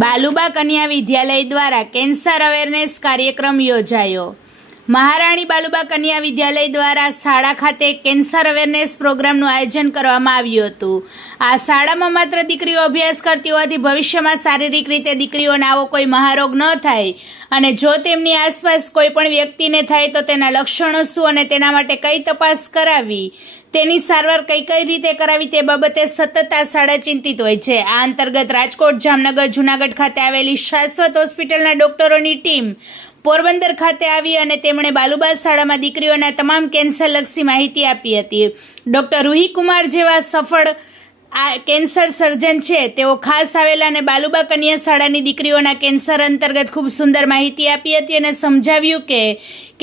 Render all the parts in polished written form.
બાલુબા કન્યા વિદ્યાલય દ્વારા cancer awareness કાર્યક્રમ યોજાયો। મહારાણી બાલુબા કન્યા વિદ્યાલય દ્વારા શાળા ખાતે કેન્સર અવેરનેસ પ્રોગ્રામનું આયોજન કરવામાં આવ્યું હતું। આ શાળામાં માત્ર દીકરીઓ અભ્યાસ કરતી હોવાથી ભવિષ્યમાં શારીરિક રીતે દીકરીઓને આવો કોઈ મહારોગ ન થાય અને જો તેમની આસપાસ કોઈ પણ વ્યક્તિને થાય તો તેના લક્ષણો શું અને તેના માટે કઈ તપાસ કરાવવી, તેની સારવાર કઈ રીતે કરાવી તે બાબતે સતત આ શાળા ચિંતિત હોય છે। આ અંતર્ગત રાજકોટ, જામનગર, જૂનાગઢ ખાતે આવેલી શાશ્વત હોસ્પિટલના ડોક્ટરોની ટીમ પોરબંદર ખાતે આવી અને તેમણે બાલુબા શાળામાં દીકરીઓના તમામ કેન્સરલક્ષી માહિતી આપી હતી। ડૉક્ટર રૂહી કુમાર જેવા સફળ આ કેન્સર સર્જન છે, તેઓ ખાસ આવેલા અને બાલુબા કન્યા શાળાની દીકરીઓના કેન્સર અંતર્ગત ખૂબ સુંદર માહિતી આપી હતી અને સમજાવ્યું કે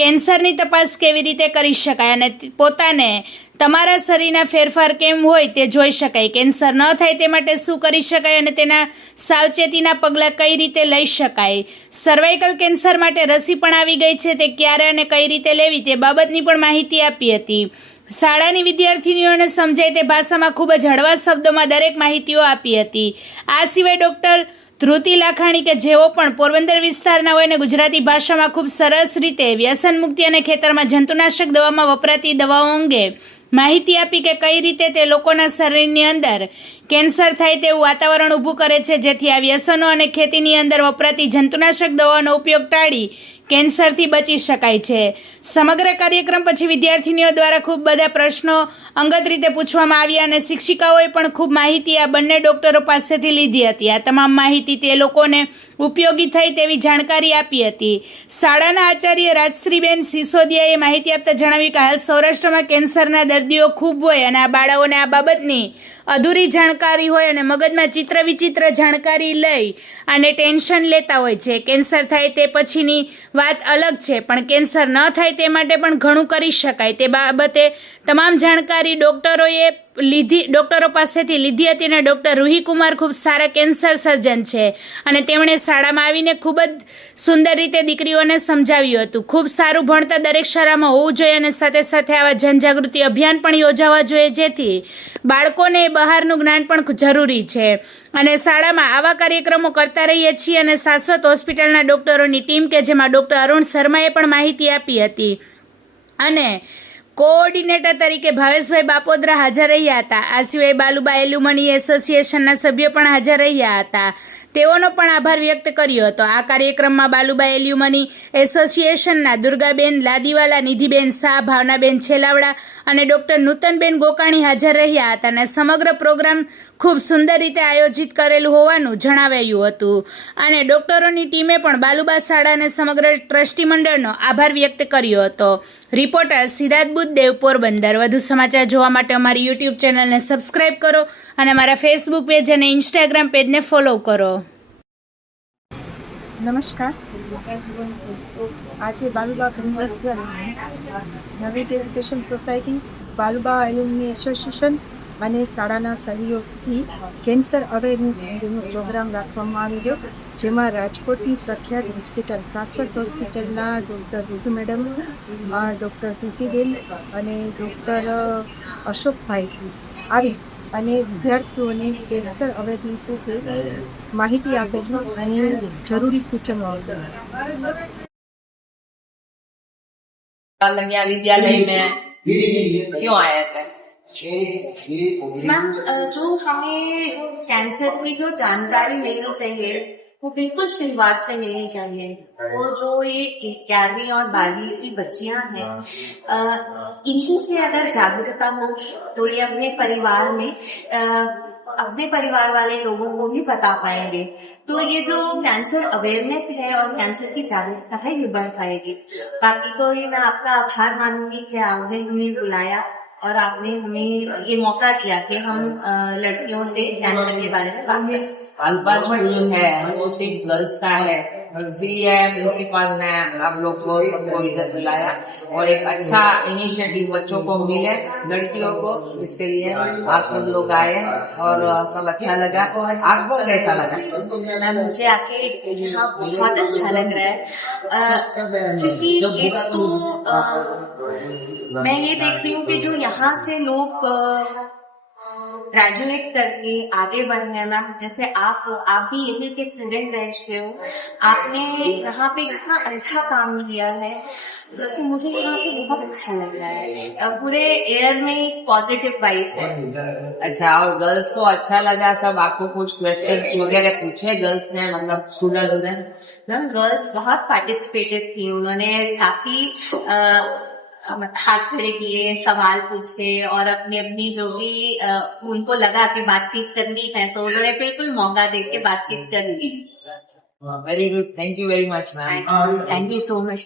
કેન્સરની તપાસ કેવી રીતે કરી શકાય અને પોતાને તમારા શરીરના ફેરફાર કેમ હોય તે જોઈ શકાય, કેન્સર ન થાય તે માટે શું કરી શકાય અને તેના સાવચેતીના પગલાં કઈ રીતે લઈ શકાય, સર્વાઇકલ કેન્સર માટે રસી પણ આવી ગઈ છે, તે ક્યારે અને કઈ રીતે લેવી તે બાબતની પણ માહિતી આપી હતી। શાળાની વિદ્યાર્થીનીઓને સમજાય તે ભાષામાં ખૂબ જ હળવા શબ્દોમાં દરેક માહિતીઓ આપી હતી। આ સિવાય ડૉક્ટર ધ્રુતિ લાખાણી કે જેઓ પણ પોરબંદર વિસ્તારના હોય અને ગુજરાતી ભાષામાં ખૂબ સરસ રીતે વ્યસન મુક્તિ અને ખેતરમાં જંતુનાશક દવામાં વપરાતી દવાઓ અંગે માહિતી આપી કે કઈ રીતે તે લોકોના શરીરની અંદર કેન્સર થાય તેવું વાતાવરણ ઊભું કરે છે, જેથી આ વ્યસનો અને ખેતીની અંદર વપરાતી જંતુનાશક દવાનો ઉપયોગ ટાળી કેન્સરથી બચી શકાય છે। સમગ્ર કાર્યક્રમ પછી વિદ્યાર્થીનીઓ દ્વારા ખૂબ બધા પ્રશ્નો અંગત રીતે પૂછવામાં આવ્યા અને શિક્ષિકાઓએ પણ ખૂબ માહિતી આ બંને ડૉક્ટરો પાસેથી લીધી હતી। આ તમામ માહિતી તે લોકોને ઉપયોગી થઈ તેવી જાણકારી આપી હતી। શાળાના આચાર્ય રાજશ્રીબેન સિસોદિયાએ માહિતી આપતા જણાવ્યું કે હાલ સૌરાષ્ટ્રમાં કેન્સરના દર્દીઓ ખૂબ હોય અને આ બાળકોને આ બાબતની અધૂરી જાણકારી હોય અને મગજમાં ચિત્ર વિચિત્ર જાણકારી લઈ અને ટેન્શન લેતા હોય છે। કેન્સર થાય તે પછીની વાત અલગ છે, પણ કેન્સર ન થાય તે માટે પણ ઘણું કરી શકાય તે બાબતે તમામ જાણકારી ડૉક્ટરો પાસેથી લીધી હતી અને ડૉક્ટર રૂહી કુમાર ખૂબ સારા કેન્સર સર્જન છે અને તેમણે શાળામાં આવીને ખૂબ જ સુંદર રીતે દીકરીઓને સમજાવ્યું હતું। ખૂબ સારું ભણતર દરેક શાળામાં હોવું જોઈએ અને સાથે સાથે આવા જનજાગૃતિ અભિયાન પણ યોજાવા જોઈએ, જેથી બાળકોને બહારનું જ્ઞાન પણ જરૂરી છે અને શાળામાં આવા કાર્યક્રમો કરતા રહીએ છીએ। અને શાશ્વત હોસ્પિટલના ડૉક્ટરોની ટીમ કે જેમાં ડૉક્ટર અરુણ શર્માએ પણ માહિતી આપી હતી અને કોઓર્ડિનેટર તરીકે ભાવેશભાઈ બાપોદરા હાજર રહ્યા હતા। આ સિવાય બાલુબા એલ્યુમની એસોસિએશનના સભ્યો પણ હાજર રહ્યા હતા, તેઓનો પણ આભાર વ્યક્ત કર્યો હતો। આ કાર્યક્રમમાં બાલુબા એલ્યુમની એસોસિએશનના દુર્ગાબેન લાદીવાલા, નિધિબેન શાહ, ભાવનાબેન છેલાવડા અને ડૉક્ટર નૂતનબેન ગોકાણી હાજર રહ્યા હતા અને સમગ્ર પ્રોગ્રામ ખૂબ સુંદર રીતે આયોજિત કરેલું હોવાનું જણાવાયું હતું અને ડૉક્ટરોની ટીમે પણ બાલુબા શાળા અને સમગ્ર ટ્રસ્ટી મંડળનો આભાર વ્યક્ત કર્યો હતો। રિપોર્ટર સિદ્ધાર્થ બુદ્ધદેવ, પોરબંદર। વધુ સમાચાર જોવા માટે અમારી યુટ્યુબ ચેનલને સબસ્ક્રાઈબ કરો અને અમારા ફેસબુક પેજ અને ઇન્સ્ટાગ્રામ પેજને ફોલો કરો। નમસ્કાર। આજે બાલુબા કન્યા નવી એજ્યુકેશન સોસાયટી, બાલુબા એલ્યુમની એસોસિએશન અને શાળાના સહયોગથી કેન્સર અવેરનેસ અંગેનો પ્રોગ્રામ રાખવામાં આવ્યો, જેમાં રાજકોટની પ્રખ્યાત હોસ્પિટલ શાશ્વત હોસ્પિટલના doctor Ruhi madam, doctor Dhrutiben અને ડૉક્ટર અશોકભાઈ આવી અને વિદ્યાર્થીઓને કેન્સર અવેરનેસ વિશે માહિતી આપે છે અને જરૂરી સૂચનો આપે कन्या विद्यालय में क्यों आए थे? मैम, जो हमें कैंसर की जो जानकारी मिलनी चाहिए वो बिल्कुल शुरुआत से मिलनी चाहिए। वो जो ये 11वीं और 12वीं की बच्चियां हैं, इन्हीं से अगर जागरूकता हो तो ये अपने परिवार में अपने परिवार वाले लोगों को भी बता पाएंगे, तो ये जो कैंसर अवेयरनेस है और कैंसर की जागरूकता है ये बढ़ पाएगी। बाकी तो ये मैं आपका आभार मानूंगी कि आपने हमें बुलाया और आपने हमें ये मौका दिया कि हम लड़कियों से कैंसर के बारे में बात करें। बालुबा स्कूल है वो सिर्फ गर्ल्स का है, इसलिए प्रिंसिपल ने आप लोग को सबको इधर बुलाया और एक अच्छा इनिशिएटिव बच्चों को मिले, लड़कियों को, इसके लिए आप सब लोग आए और सब अच्छा लगा। आपको कैसा लगा? मुझे आके यहाँ बहुत अच्छा लग रहा है, क्योंकि एक तो मैं ये देख रही हूँ कि जो यहाँ से लोग ग्रेजुएट करके आगे बढ़ने में, जैसे आप भी यही के स्टूडेंट रह चुके हो, आपने यहाँ पे इतना अच्छा काम किया है तो मुझे यहाँ पे बहुत अच्छा लग रहा है। पूरे एयर में एक पॉजिटिव वाइब है। अच्छा, और गर्ल्स को अच्छा लगा सब? आपको कुछ क्वेश्चन वगैरह पूछे गर्ल्स ने, मतलब स्टूडेंट्स ने? मैम गर्ल्स बहुत पार्टिसिपेटिव थी, उन्होंने काफी हाथ खड़े किए, सवाल पूछे और अपनी अपनी जो भी उनको लगा कि बातचीत करनी है तो उन्होंने बिल्कुल मौका दे के बातचीत कर ली। Very good, thank you very much ma'am. Thank you so much.